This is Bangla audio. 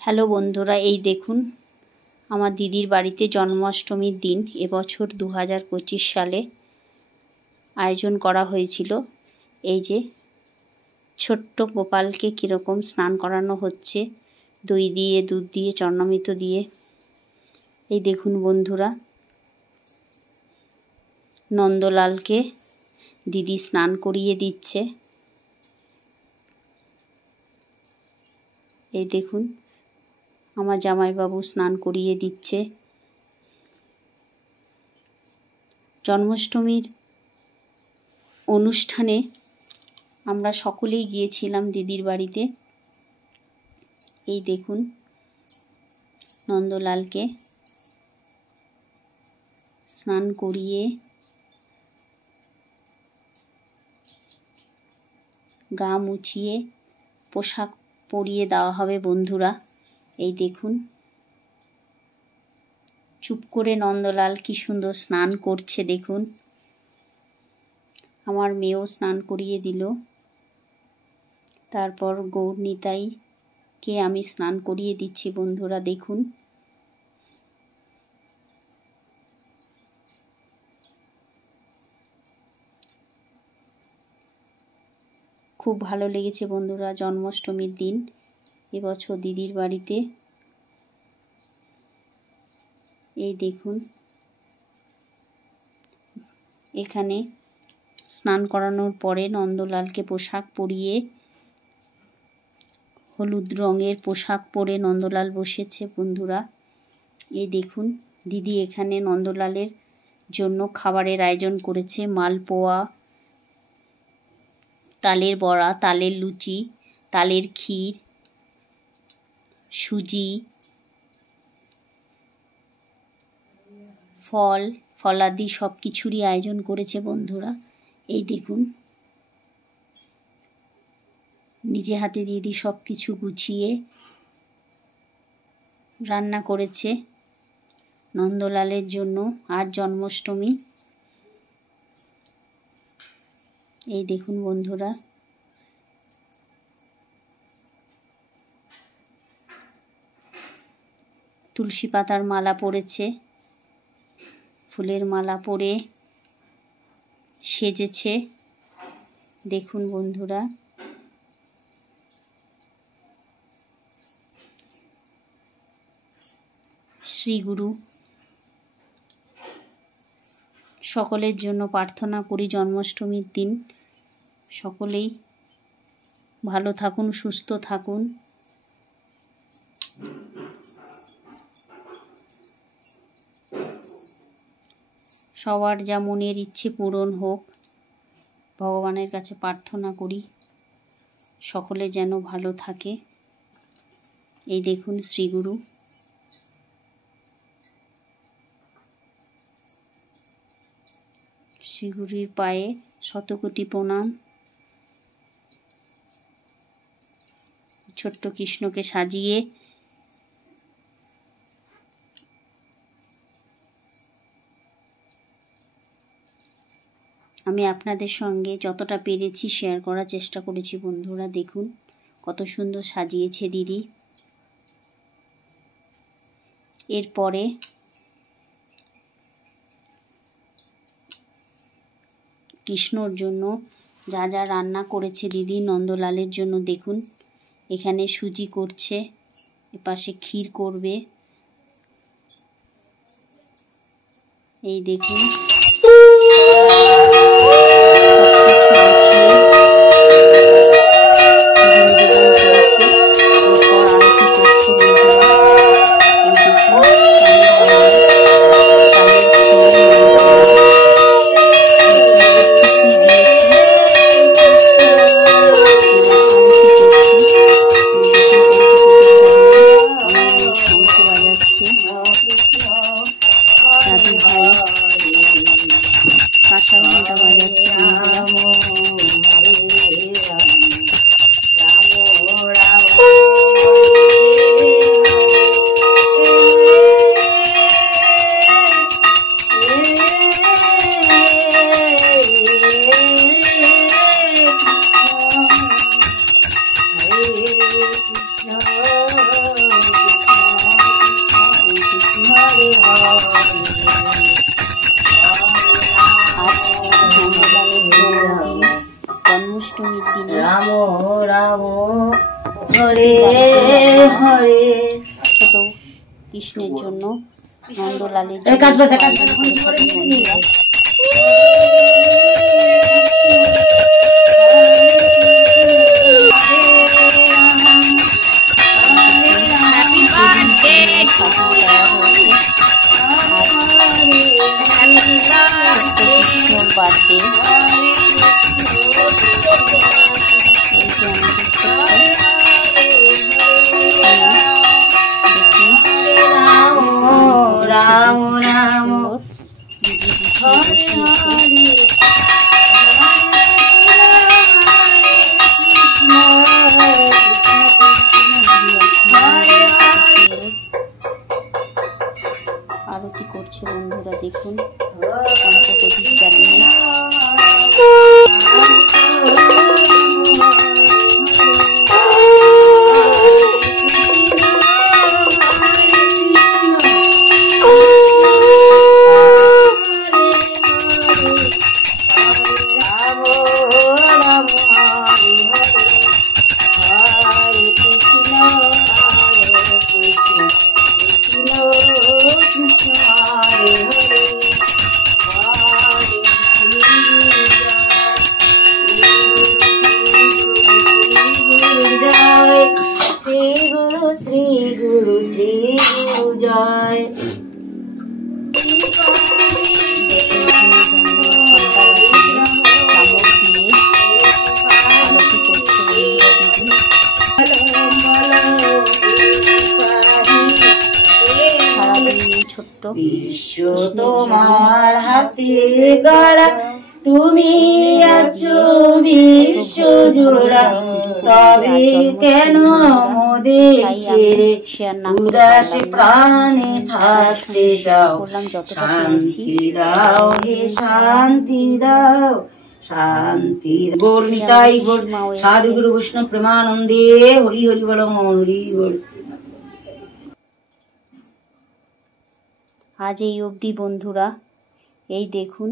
হ্যালো বন্ধুরা, এই দেখুন আমার দিদির বাড়িতে জন্মাষ্টমীর দিন এবছর 2025 সালে আয়োজন করা হয়েছিল। এই যে ছোট্ট গোপালকে কীরকম স্নান করানো হচ্ছে, দই দিয়ে, দুধ দিয়ে, চরণামৃত দিয়ে। এই দেখুন বন্ধুরা, নন্দলালকে দিদি স্নান করিয়ে দিচ্ছে। এই দেখুন আমার জামাইবাবু স্নান করিয়ে দিচ্ছে। জন্মাষ্টমীর অনুষ্ঠানে আমরা সকলেই গিয়েছিলাম দিদির বাড়িতে। এই দেখুন নন্দলালকে স্নান করিয়ে গা মুছিয়ে পোশাক পরিয়ে দেওয়া হবে বন্ধুরা। এই দেখুন চুপ করে নন্দলাল কি সুন্দর স্নান করছে দেখুন। আমার মেয়েও স্নান করিয়ে দিল। তারপর গৌরনিতাইকে আমি স্নান করিয়ে দিচ্ছি বন্ধুরা। দেখুন খুব ভালো লেগেছে বন্ধুরা জন্মাষ্টমীর দিন এবছর দিদির বাড়িতে। এই দেখুন এখানে স্নান করানোর পরে নন্দলালকে পোশাক পরিয়ে, হলুদ রঙের পোশাক পরে নন্দলাল বসেছে বন্ধুরা। এই দেখুন দিদি এখানে নন্দলালের জন্য খাবারের আয়োজন করেছে। মালপোয়া, তালের বড়া, তালের লুচি, তালের ক্ষীর, সুজি, ফলাদি সব কিছুরই আয়োজন করেছে বন্ধুরা। এই দেখুন নিজে হাতে দিদি সব কিছু গুছিয়ে রান্না করেছে নন্দলালের জন্য। আজ জন্মাষ্টমী। এই দেখুন বন্ধুরা তুলসী পাতার মালা পরেছে, ফুলের মালা পরে সেজেছে দেখুন বন্ধুরা। শ্রীগুরু সকলের জন্য প্রার্থনা করি জন্মাষ্টমীর দিন সকলেই ভালো থাকুন, সুস্থ থাকুন। সবার যা মনের ইচ্ছে পূরণ হোক, ভগবানের কাছে প্রার্থনা করি সকলে যেন ভালো থাকে। এই দেখুন শ্রীগুরু, শ্রীগুরুর পায়ে শতকোটি প্রণাম। ছোট্ট কৃষ্ণকে সাজিয়ে আমি আপনাদের সঙ্গে যতটা পেরেছি শেয়ার করার চেষ্টা করেছি বন্ধুরা। দেখুন কত সুন্দর সাজিয়েছে দিদি। এরপরে কৃষ্ণর জন্য যা যা রান্না করেছে দিদি নন্দলালের জন্য দেখুন। এখানে সুজি করছে, এপাশে ক্ষীর করবে। এই দেখুন দাদু ভাই কাঁসার হরে। ছোট কৃষ্ণের জন্য নন্দলালের জন্য বন্ধুরা। আরতি করছে বন্ধুরা, দেখুন পঞ্চপ্রদীপ জ্বালিয়ে। শ্রী গুরু জয়। বিশ্ব তোমার হাতে গড়া, তুমি আছো বিশ্ব জোড়া, তবে কেন মোদের ছেড়ে উদাস প্রাণে থাকতে যাও? শান্তি দাও হে শান্তি দাও, শান্তি বল নিতাই বল। সাধু গুরু বৈষ্ণব প্রেমানন্দে হরি হরি বল, হরি বল। আজ এই অবধি বন্ধুরা, এই দেখুন।